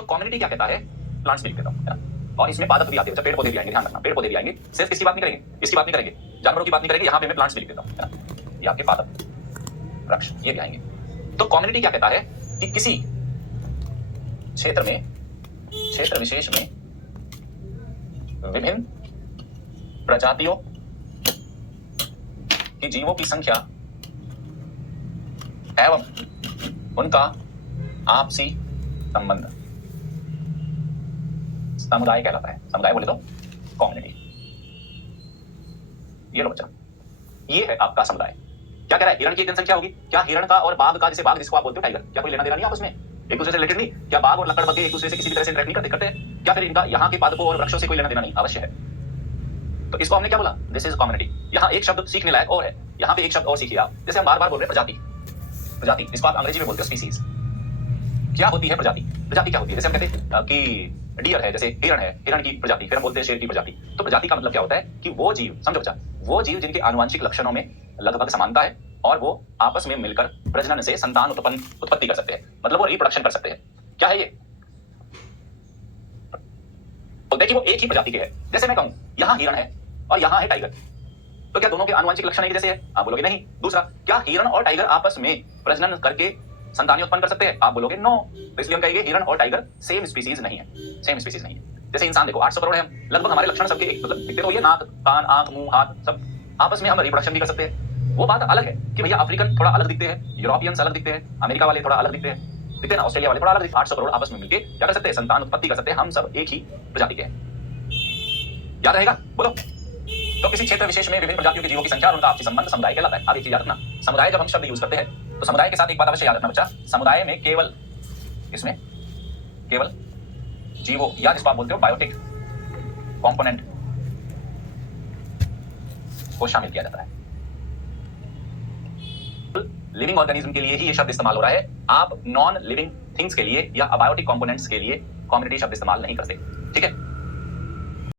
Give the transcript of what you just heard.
तो कम्युनिटी क्या कहता है, प्लांट्स भी लिख देता हूं, है ना। और इसमें पादप भी आते हैं, पेड़ पौधे भी आएंगे, ध्यान रखना, पेड़ पौधे भी आएंगे। सिर्फ किसकी बात नहीं करेंगे, इसकी बात नहीं करेंगे, जानवरों की बात नहीं करेंगे, यहां पे मैं प्लांट्स भी लिख देता हूं, है ना। ये आपके पादप, वृक्ष, ये भी आएंगे। तो कम्युनिटी क्या कहता है कि किसी क्षेत्र में, क्षेत्र विशेष में विभिन्न प्रजातियों की जीवों की संख्या एवं उनका आपसी संबंध समुदाय कहलाता है। समुदाय बोले तो कम्युनिटी। ये लो बच्चा, ये है आपका समुदाय। क्या कह रहा है, हिरण की एक जनसंख्या होगी। क्या हिरण का और बाघ का, जैसे बाघ जिसको आप बोलते हो टाइगर, क्या कोई लेना देना नहीं आपस में, एक दूसरे से रिलेटेड नहीं? क्या बाघ और लकड़बग्गे एक दूसरे से किसी भी तरह से इंटरेक्ट नहीं करते हैं? क्या फिर इनका यहाँ के पादपों और वृक्षों से कोई लेना देना नहीं? अवश्य है। तो इसको हमने क्या बोला, दिस इज कम्युनिटी। यहाँ एक शब्द सीखने लायक और है, यहाँ पे एक शब्द और सीखिए आप। जैसे हम बार बार बोल रहे हैं प्रजाति, प्रजाति इसको आप अंग्रेजी में बोलते हो स्पीसीज। क्या होती है प्रजाति? प्रजाति क्या होती है? जैसे हम कहते हैं कि डियर है, जैसे हिरण है, हिरण की प्रजाति, फिर हम बोलते हैं शेर की प्रजाति। तो प्रजाति का मतलब क्या होता है कि वो जीव, समझो बच्चा, वो जीव जिनके आनुवंशिक लक्षणों में लगभग समानता है और वो आपस में मिलकर प्रजनन से संतान उत्पत्ति कर सकते हैं, मतलब वो रिप्रोडक्शन कर सकते हैं। क्या है ये? बोलते हैं कि वो एक ही प्रजाति के हैं। जैसे मैं कहूं यहाँ हिरण है और यहाँ है टाइगर, तो क्या दोनों के आनुवंशिक लक्षण एक जैसे हैं? आप बोलोगे नहीं। दूसरा, क्या हिरण और टाइगर आपस में प्रजनन करके संतानें उत्पन्न कर सकते हैं? आप बोलोगे नो। तो इसलिए हम कहेंगे हिरण और टाइगर सेम स्पीसीज नहीं है, सेम स्पीसीज नहीं है। जैसे इंसान देखो, 800 करोड़ है हम, लगभग हमारे लक्षण सबके एक, मतलब दिखते तो ये नाक, कान, आंख, मुंह, हाथ, सब आपस में हम रिप्रोडक्शन भी कर सकते हैं। वो बात अलग है कि भैया अफ्रीकन थोड़ा अलग दिखते हैं, यूरोपियंस अलग दिखते हैं, अमेरिका वाले थोड़ा अलग दिखते हैं ना, ऑस्ट्रेलिया वाले थोड़ा अलग दिखते हैं। 800 करोड़ आपस में मिलकर क्या कर सकते हैं? संतान उत्पत्ति कर सकते हैं। हम सब एक ही प्रजाति के हैं। याद रहेगा? बोलो। तो किसी क्षेत्र विशेष में विभिन्न प्रजातियों के जीवों की संख्या और उनका आपसी संबंध समुदाय कहलाता है। अब एक चीज याद रखना, समुदाय जब हम शब्द यूज करते हैं तो समुदाय के साथ एक बात अवश्य याद रखना बच्चा, समुदाय में केवल, इसमें केवल जीवों या जिसको आप बोलते हो बायोटिक कंपोनेंट को शामिल किया जाता है। लिविंग ऑर्गेनिज्म के लिए ही ये शब्द इस्तेमाल हो रहा है। आप नॉन लिविंग थिंग्स के लिए या अबायोटिक कंपोनेंट्स के लिए कम्युनिटी शब्द इस्तेमाल नहीं करते, ठीक है।